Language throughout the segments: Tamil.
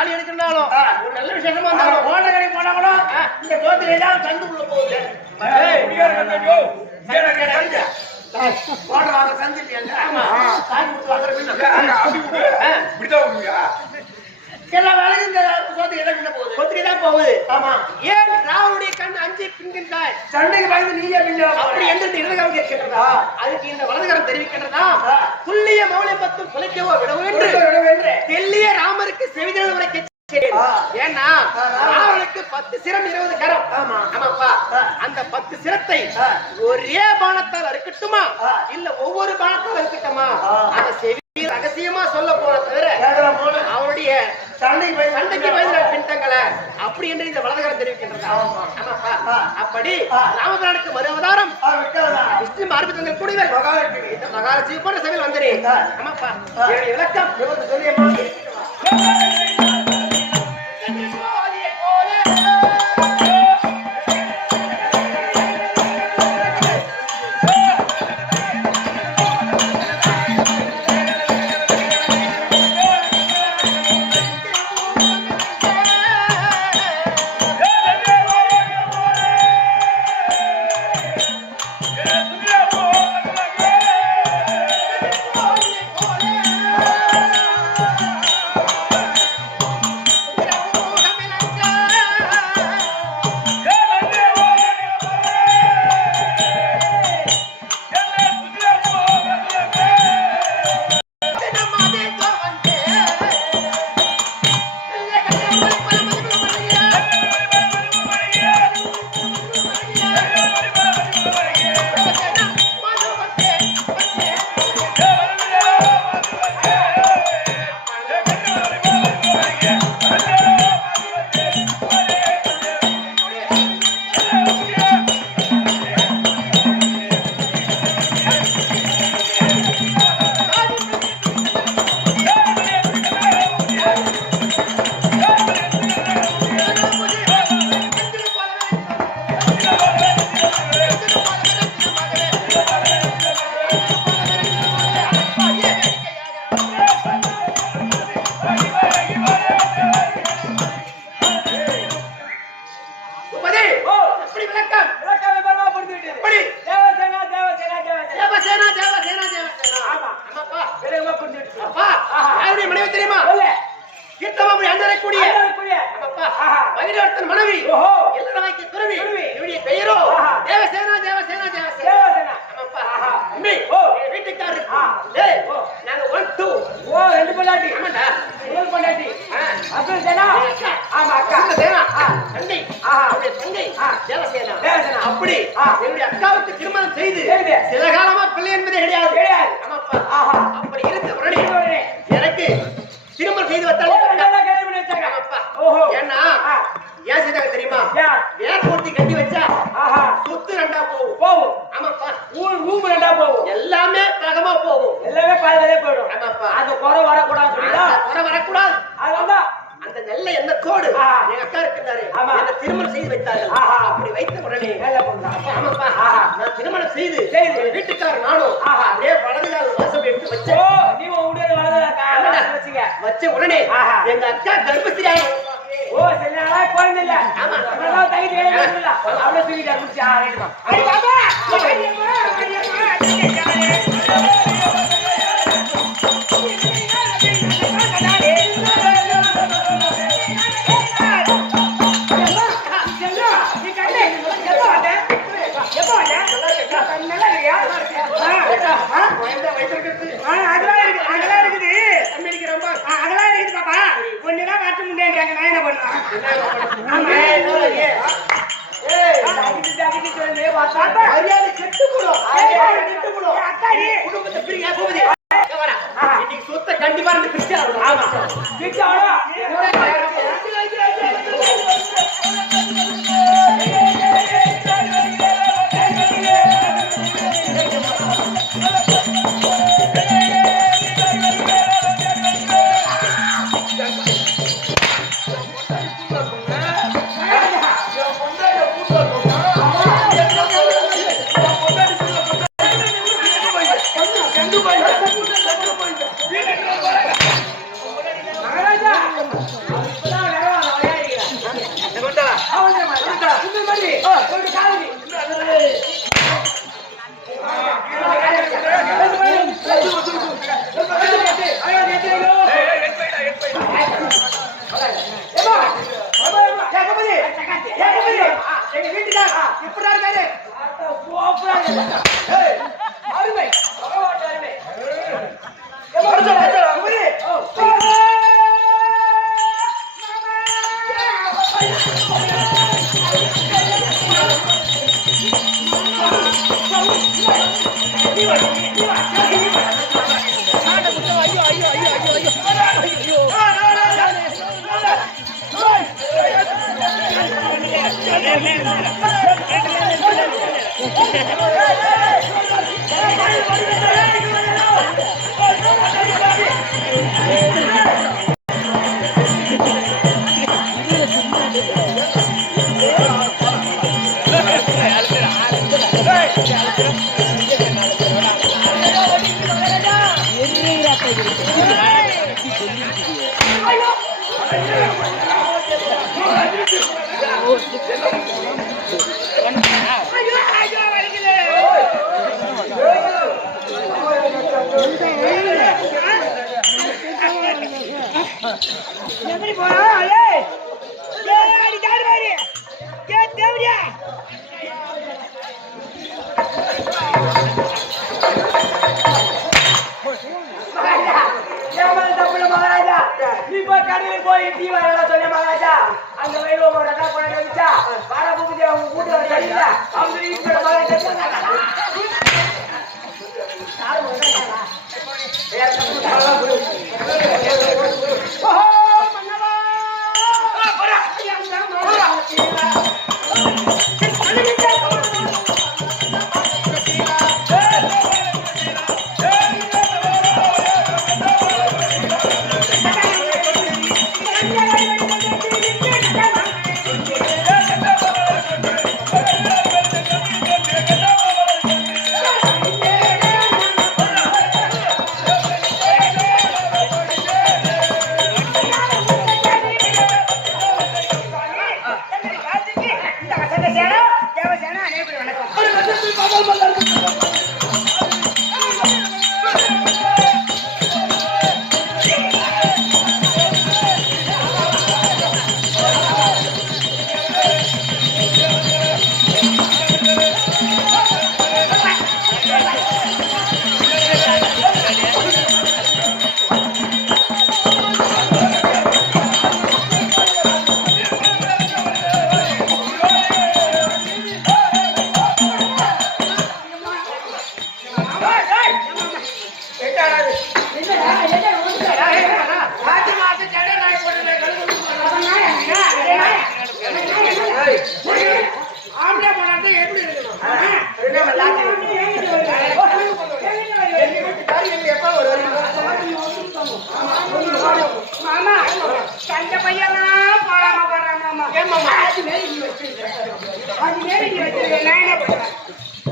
தாலி எடுக்கனாலும் ஒரு நல்ல விசேஷமா இருந்தாலும் ஓட்ட கடை போனாலும் இந்த ஜோதியில ஏதாவது சந்து உள்ள போகுது. ஓட்ட வாங்க சந்து இல்லையா? ஆமா தாலி கொடுத்து வாங்குற எல்லா வேலையும் இந்த சோதனை எல்லாம் போகுது. கொத்திரி தான் போகுது. ஆமா ஏன் ராவனுடைய கண் அஞ்சு பின்கின்றாய்? சண்டைக்கு பயந்து நீயே பின்ன அப்படி என்று இடதுகாலம் கேட்கிறதா? அதுக்கு இந்த வலதுகாலம் தெரிவிக்கின்றதா? துல்லிய மௌலிய பத்தும் குலைக்கவோ விடவோ என்று தெல்லிய ராமருக்கு செவிதல் உரைக்க ஏன்னா ராவனுக்கு 10 சிரம் 20 கரம். ஆமாப்பா அந்த 10 சிரத்தை ஒரே பானத்தால் அறுக்கட்டுமா இல்ல ஒவ்வொரு பானத்தால் அறுக்கட்டுமா அந்த செவி ரகசியமா சொல்ல போன தவிர அவருடைய சண்டைக்கு பயந்த பின்தங்களை அப்படி என்று இந்த வலதுகாலம் தெரிவிக்கின்றதா? அப்படி ராமபிரானுக்கு மறு அவதாரம் விஷ்ணு மார்பிதங்கள் கூடியவர் இந்த மகாலட்சுமி போன்ற சபையில் வந்தேன். ஆமாப்பா விளக்கம் சொல்லியம்மா மனைவி பெயரோ தேவசேனா தேவசேனா தேவசேனா. வீட்டுக்காரரு நாங்க 1 2 ரெண்டு பொண்டாட்டி. ஆமாடா ஒரு பொண்டாட்டி. அப்புறம் சேனா ஆமா அக்கா சேனா தங்கை அவருடைய தங்கை தேவசேனா தேவசேனா. அப்படி என்னுடைய அக்காவுக்கு திருமணம் செய்து சில காலமா பிள்ளை என்பதே கிடையாது. ஆமாப்பா அப்படி இருந்த உடனே எனக்கு திருமணம் செய்து வந்தாங்க. ஏன்னா ஏன் செய்தாங்க தெரியுமா? ஏர்போர்ட் கட்டி வச்சா சொத்து 2 போகும். ஆமாப்பா ரூம் 2 போகும். எல்லாமே வேகமா போகும். எல்லாமே பாதிலே போயிடும். ஆமாப்பா அது குறை வரக்கூடாது சொல்லிடா. குறை வரக்கூடாது. அதனால அந்த நல்ல எண்ணத்தோடு எங்க அக்கா இருக்காரு என்ன திருமணம் செய்து வைத்தார்கள். அப்படி வைத்த உடனே ஆமாப்பா நான் திருமணம் செய்து வீட்டுக்காரர் நானும் அப்படியே வலதுகால வாசம் எடுத்து வச்சேன். நீ உடைய வலதுகால வச்ச உடனே எங்க அக்கா கர்ப்பசியாய் ஓ செல்லா குழந்தை இல்ல. ஆமா அதான் தைரி இல்ல. அவளே சொல்லிட்டா குடிச்சு ரைட் தான். ஐ பாபா சொத்தை கண்டிப்பா பிரிச்சு மகாராஜா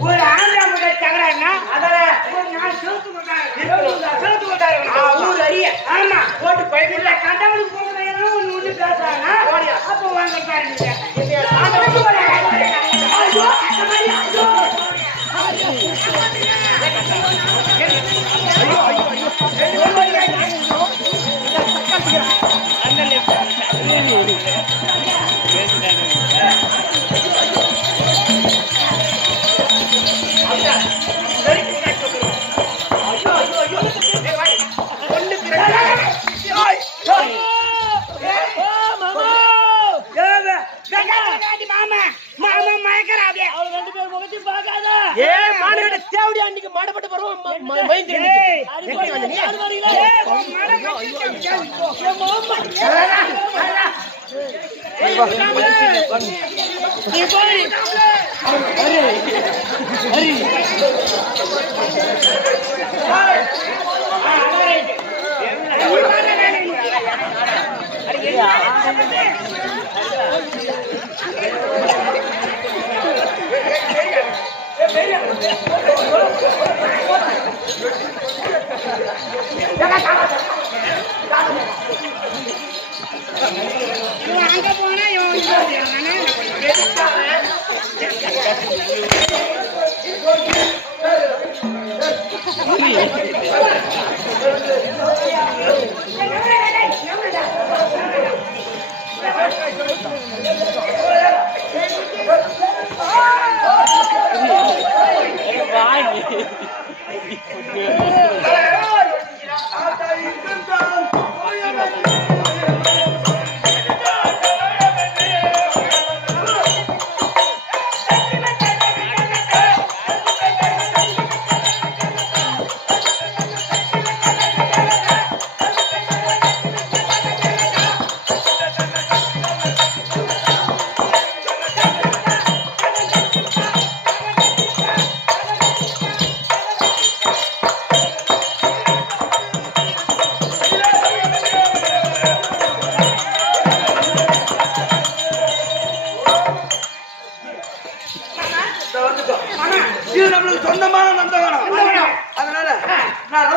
ஒரு ஆந்திரா முட்டை தகராறுனா ஊர் அறிய ஆமா போட்டு பழகில கண்டவனுக்கு போகிறேன் ஒண்ணு பேசுறாங்க அப்போ வாங்க அங்க போனா சொந்தமான நந்தவனம். அதனால நான்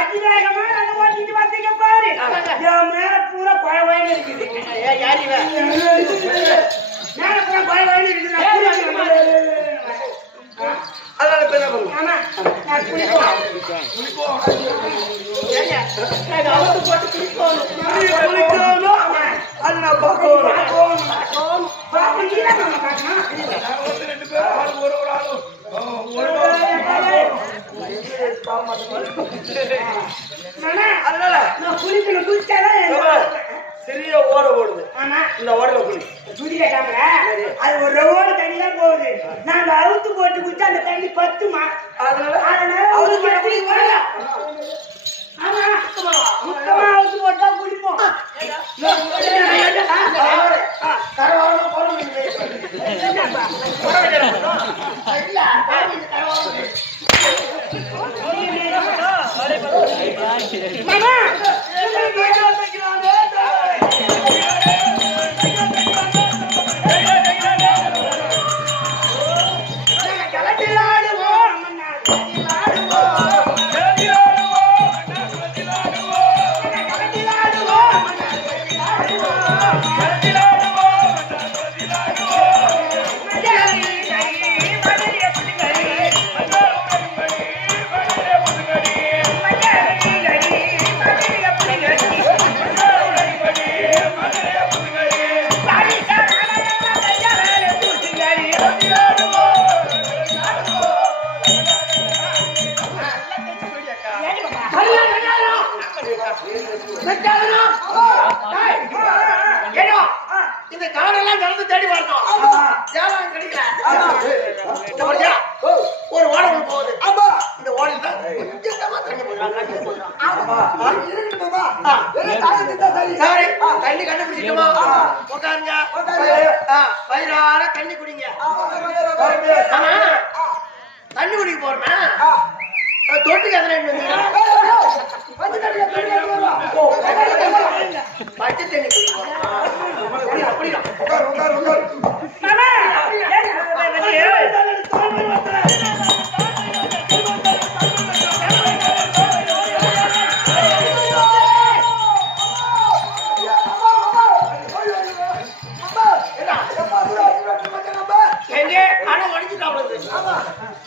அதிவேகமா அதை ஓட்டிட்டு வந்தீங்க பாரு. என் மேல பூரா பழ வயல் இருக்குது. மேல பூரா பழ வயல் இருக்குது. அதனால இப்ப என்ன பண்ணுவோம்? ஆமா நான் குளிப்போம். அது நான் பார்க்கணும். அதனால நான் குளிக்கணும். குளிச்சாதான் சிறிய ஓட ஓடுது. இந்த ஓடல குளி துதி கட்டாமல அது ஒரு ரவோட தண்ணி தான் போகுது. நாங்க அவுத்து போட்டு குடிச்சா அந்த தண்ணி பத்துமா? அதனால அவுத்து போட்டா குடிப்போம். இந்த காடெல்லாம் நடந்து தேடி வரணும். ஜாலம் கிடைக்கல. ஒரு ஓடை போகுது. இந்த ஓடையில் தான் சரி தண்ணி கண்டுபிடிச்சிட்டுமா உட்காருங்க. வயிறார தண்ணி குடிங்க. ஆமா தண்ணி குடிக்க போறேன்னா தொட்டுக்கு எத்தனை பச்சை தண்ணி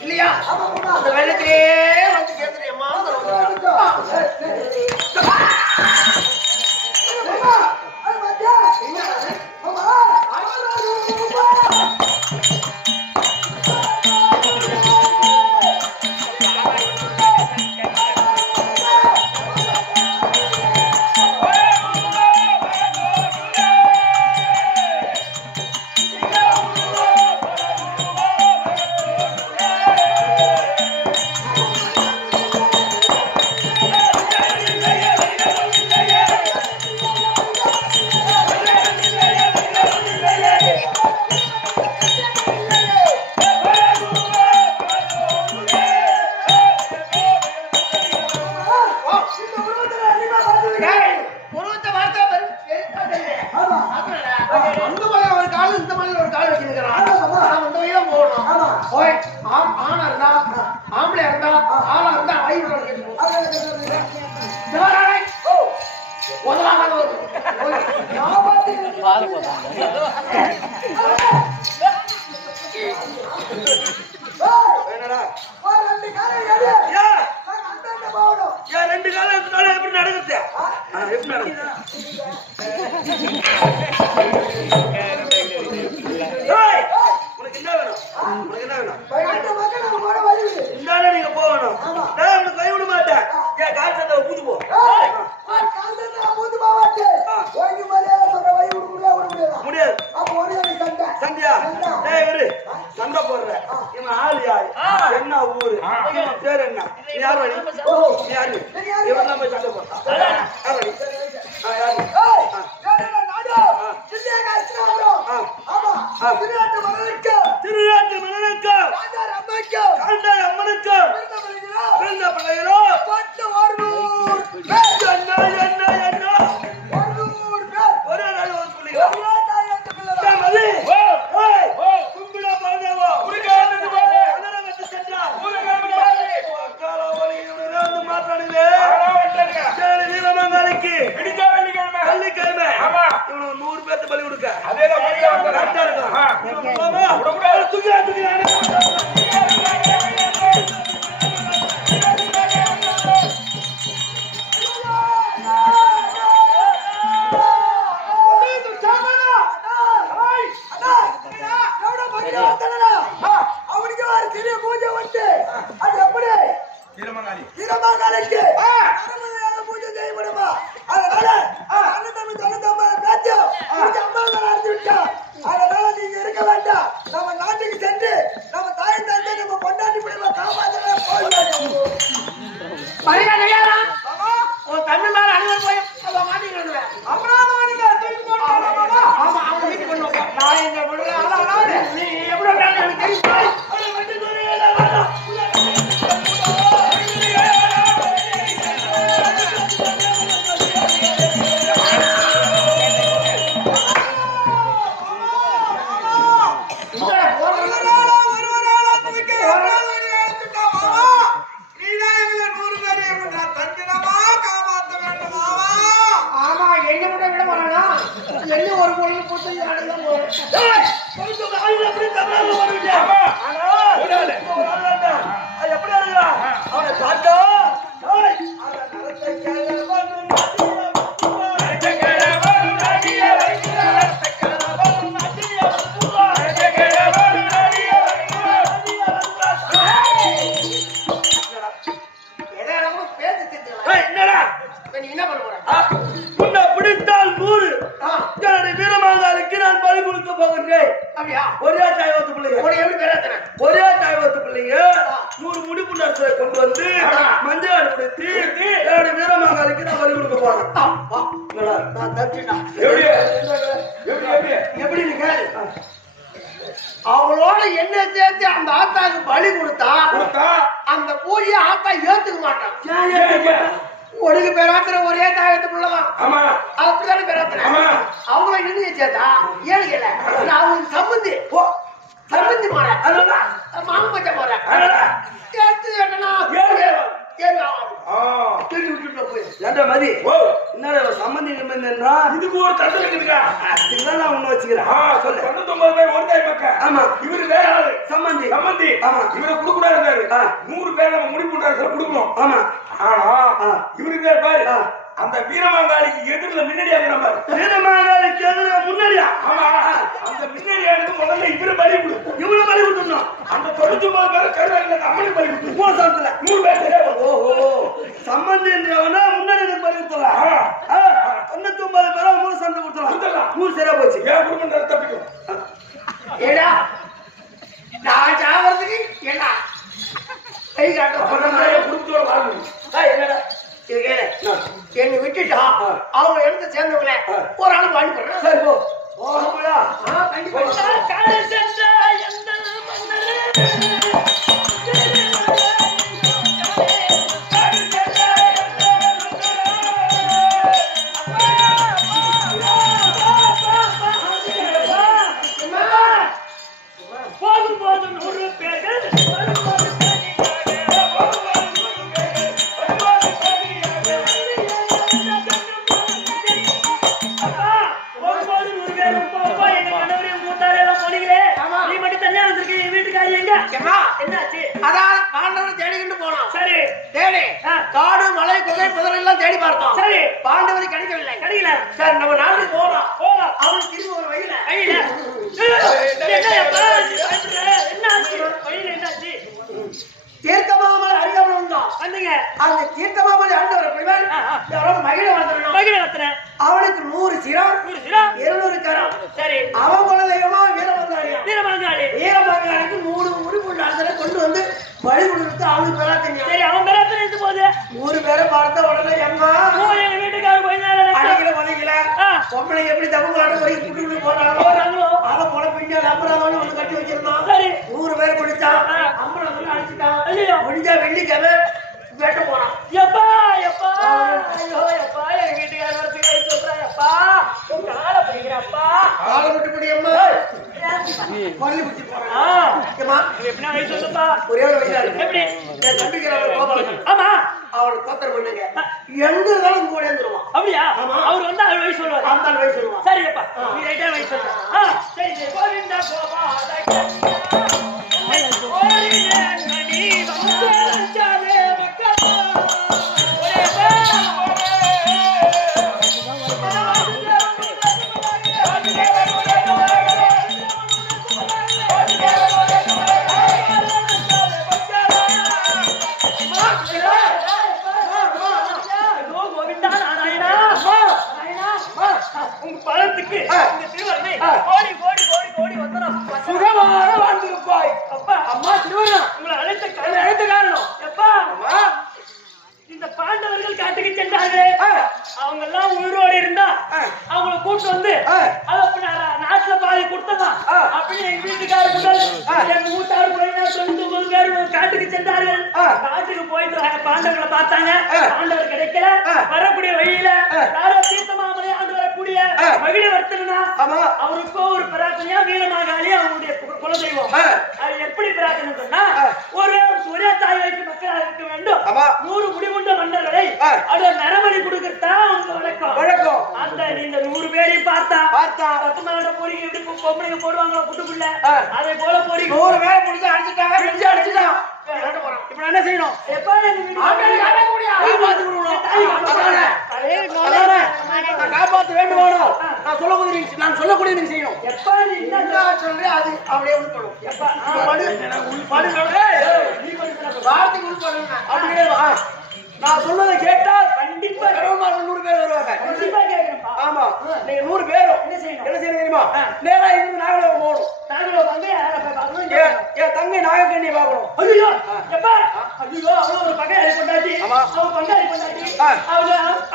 இல்லையா அந்த வெள்ளத்திலே வந்து கேட்கிறேம்மா. ஆனா இருந்தா ஆம்பளை இருந்தா ஆளா இருந்தா ரெண்டு காலம் எப்படி நடக்குது? எப்படி நடக்குது? உனக்கு என்ன வேணும்? உனக்கு என்ன வேணும்? நீங்க போகணும். நான் கை விட மாட்டேன். ஏன் கால் சந்தை பூத்து போ முடியாது. சந்தியா சண்டை போடுற இவன் ஆள் யாரு? என்ன ஊரு? பேர் என்ன? நீ யார் வழி? நீ யாரு? இவன் தான் போய் சண்டை போட்டான். திருநாட்டு மன்னனுக்கு காந்தார் அம்மனுக்கு பிறந்த பிள்ளைகளோ என்ன என்ன பலி கொடுக்க அதேதான் கரெக்டா இருக்கும் தூக்கி அவனுக்கு ஒரு சிறிய பூஜை வந்து அது எப்படி வீரமங்காளி வீரமாகாளிக்கு பூஜை செய்யப்படுமா அதனால அண்ணன் தம்பி பேச்சு அம்மா அடிச்சு விட்டா அதனால நீங்க இருக்க வேண்டாம் நம்ம நாட்டுக்கு சென்று நம்ம தாய் தந்தை நம்ம பொண்டாட்டி பிள்ளைகளை காப்பாற்ற போய் தமிழ் மேல அனுபவம் போய் மாட்டிக்கிறேன் அப்புறம் ஆமா அவங்க வீட்டுக்கு கொண்டு நான் எங்க விடுறேன் நீ எப்படி எனக்கு தெரியும் ஒரே தாய்வத்து பிள்ளைங்க 100 முடிப்பு நர்சரை கொண்டு வந்து மஞ்சள் கொடுத்து என்னுடைய வீரமாகாளிக்கு நான் பலி கொடுக்க போறேன். நான் தப்பிட்டேன் எப்படி நீங்க அவளோட என்ன சேர்த்து அந்த ஆத்தாக்கு பலி கொடுத்தா அந்த பூஜையை ஆத்தா ஏத்துக்க மாட்டான். ஒழுங்கு பேராத்திர ஒரே தாயத்து பிள்ளைதான் அப்படித்தானே பேராத்திர அவங்கள என்ன சேர்த்தா ஏழு கேள நான் அவங்களுக்கு சம்பந்தி மாறேன் மாம பச்சை போறேன் சேர்த்து சம்பந்தி இதுக்கு ஒரு தண்டனை இருக்குதுக்கா இதுதான் நான் ஒண்ணு வச்சுக்கிறேன். 99 பேர் ஒரு தாய் மக்கள். ஆமா இவரு வேற ஆளு சம்பந்தி ஆமா இவரை கொடுக்கூடாது 100 பேர் நம்ம முடிப்பு கொடுக்கணும். ஆமா ஆனா இவருக்கு பாரு அந்த வீரமாங்காளிக்கு எதிரில முன்னாடியா வீரமாங்காளிக்கு எதிரில முன்னாடியா ஆமா அந்த முன்னாடியா முதல்ல இவரு பலி கொடு இவரு பலி கொடுத்துடணும். அந்த 99 பேர் கருவாங்க அம்மனுக்கு பலி கொடு 100 பேர் ஓஹோ சம்பந்தின்றவனா முன்னாடி எனக்கு பலி கொடுத்தலாம் 99 பேரா 3 சண்டை கொடுத்தலாம் 100 சரியா போச்சு. ஏன் குடும்பம் தப்பிக்கும் ஏடா நான் சாவறதுக்கு என்ன கை காட்டும் குடும்பத்தோட வாழணும். என்னடா என்ன விட்டுட்டா அவங்க எடுத்து சேர்ந்தவங்களே ஒரு ஆளு வாங்கி போறேன். சரி போ போதும் 100 பேர்கள் காடு மலை குகை புதர் எல்லாம் தேடி பார்த்தோம். சரி பாண்டவரை கிடைக்கவில்லை. சார் நம்ம நாட்டுக்கு போலாம். அவன் திரும்ப ஒரு வழியில தீர்க்கமாமல் அறியாமல் வந்தோம். அந்த தீர்க்கமாமல் ஆண்டவர் யாரோ மகிழ வளர்த்தன அவனுக்கு 100 சிரம் 200 கரம். சரி அவன் குலதெய்வமா வீரமாங்காளிக்கு 3 உறுப்புள்ள ஆண்டரை கொண்டு வந்து வழி கொடுத்து அவனுக்கு பெறா தெரியும். சரி அவன் பெறாத்த இருந்து போகுது 100 பேரை பார்த்த உடனே எம்மா எங்க வீட்டுக்காரர் போய் அடிக்கல வதைக்கல பொம்பளை எப்படி தப்பு காட்ட போய் குட்டு போறாங்களோ அதை போல பின்னாடி அம்பராவான்னு ஒண்ணு கட்டி வச்சிருந்தோம். சரி 100 பேரை கொடுத்தான் அம்பராவான்னு அடிச்சுட்டான். முடிஞ்சா வெள்ளிக்கிழமை வெட்ட போறான். எப்பா எப்பா ஐயோ எப்பா எங்க வீட்டுக்காரர் வரதுக்கு சொல்றேன் எப்பா காலை பிடிக்கிறப்பா காலை விட்டு முடியம்மா பள்ளி பிடிச்சி போறான். ஒரே ஒரு வயசா இருக்கு. எப்படி என் தம்பிக்கு கோபாலன் ஆமா அவரை கோத்தர் பண்ணுங்க எங்க இருந்தாலும் கூட இருந்துருவான். அப்படியா அவர் வந்து அவர் வயசு சொல்லுவாரு. அந்த நாலு வயசு சொல்லுவான். சரியப்பா நீ ரைட்டா வயசு சொல்ற. சரி சரி கோவிந்தா கோபால உங்க பழத்துக்கு இந்த திருவருணை கோடி கோடி கோடி கோடி வந்தனம் சுகமாக வாழ்ந்திருப்பாய். அப்பா அம்மா திருவண்ணா உங்களை அழைத்த காரணம் எப்பா இந்த பாண்டவர்கள் காட்டுக்கு சென்றார்களே அவங்க எல்லாம் உயிரோடு இருந்தா அவங்கள கூட்டு வந்து நாட்டுல பாதி கொடுத்ததான் அப்படின்னு எங்க வீட்டுக்காரு முதல் எங்க வீட்டாரு குறையினர் 99 பேர் காட்டுக்கு சென்றார்கள். காட்டுக்கு போயிட்டு பாண்டவர்களை பார்த்தாங்க. பாண்டவர் கிடைக்கல. வரக்கூடிய வழியில யாரோ தீர்த்தமாமலை ஆண்டு வரக்கூடிய மகிழவர்த்தனா அவருக்கோ ஒரு பிரார்த்தனையா வீரமாகாளி அவங்களுடைய குலதெய்வம். அது எப்படி பிரார்த்தனை சொன்னா ஒரே தாய் வைக்கும் மக்களாக இருக்க வேண்டும். 100 முடிவுண்ட மன்னர்களை அது நரபலி கொடுக்கத்தான் அவங்க வழக்கம். அந்த இந்த 100 பேரையும் பார்த்தா பத்துமாட போறீங்க எப்படி பொம்பளைங்க போடுவாங்களா புட்டுக்குள்ள அதே போல போறீங்க 100 பேரை முடிச்சு அடிச்சுட்டான். இப்ப என்ன செய்யணும்? காப்பாற்ற வேண்டும். நான் சொல்லக்கூடிய நீங்க செய்யணும். எப்ப நீ என்ன சொல்றேன் அது அப்படியே உள்படும். வார்த்தைக்கு உள்படும். அப்படியே நான் சொன்னதை கேட்டால் கண்டிப்பா 100 பேர் வருவாங்க. கண்டிப்பா கேக்குறேன். ஆமா நீங்க 100 பேரும் என்ன செய்யணும் தெரியுமா? நேரா இருந்து நாகலோகம் போகணும். என் தங்கை நாகக்கண்ணி பார்க்கணும். ஐயோ எப்பா ஐயோ அவள ஒரு பகையாளி கொண்டாடி அவ பங்காளி கொண்டாடி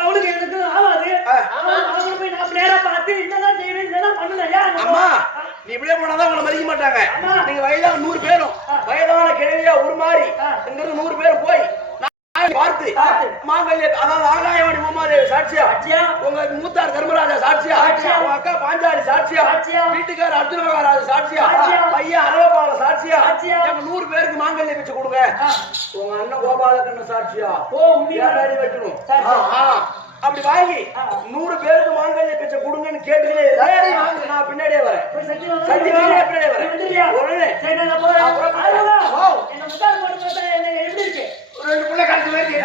அவளுக்கு எனக்கு ஆவாது. அவளை போய் நான் நேரா பார்த்து என்னதான் செய்யணும் என்னதான் பண்ணலையா? அம்மா நீ இப்படியே போனாதான் உங்களை மதிக்க மாட்டாங்க. நீங்க வயதான 100 பேரும் வயதான கிழவியா ஒரு மாதிரி இங்க 100 பேர் போய் பார்த்து மாங்கல்ய அதாவது ஆகாயவாணி உமாதேவி சாட்சியா உங்க மூத்தார் தர்மராஜா சாட்சியா உங்க அக்கா பாஞ்சாலி சாட்சியா வீட்டுக்கார அர்ஜுன மகாராஜா சாட்சியா பையன் அரவபால சாட்சியா எங்க 100 பேருக்கு மாங்கல்ய பிச்சை கொடுங்க. உங்க அண்ணன் கோபாலக்கண்ண சாட்சியா ஏழாடி வைக்கணும். அப்படி வாங்கி 100 பேருக்கு மாங்கல்ய பிச்சை கொடுங்கன்னு கேட்டுக்கிட்டே நான் பின்னாடியே வரேன். சக்தி வாங்க பின்னாடியே வரேன். உடனே என்ன முதல் போட்டு எப்படி இருக்கு? 2 புள்ள கழுத்து மாதிரி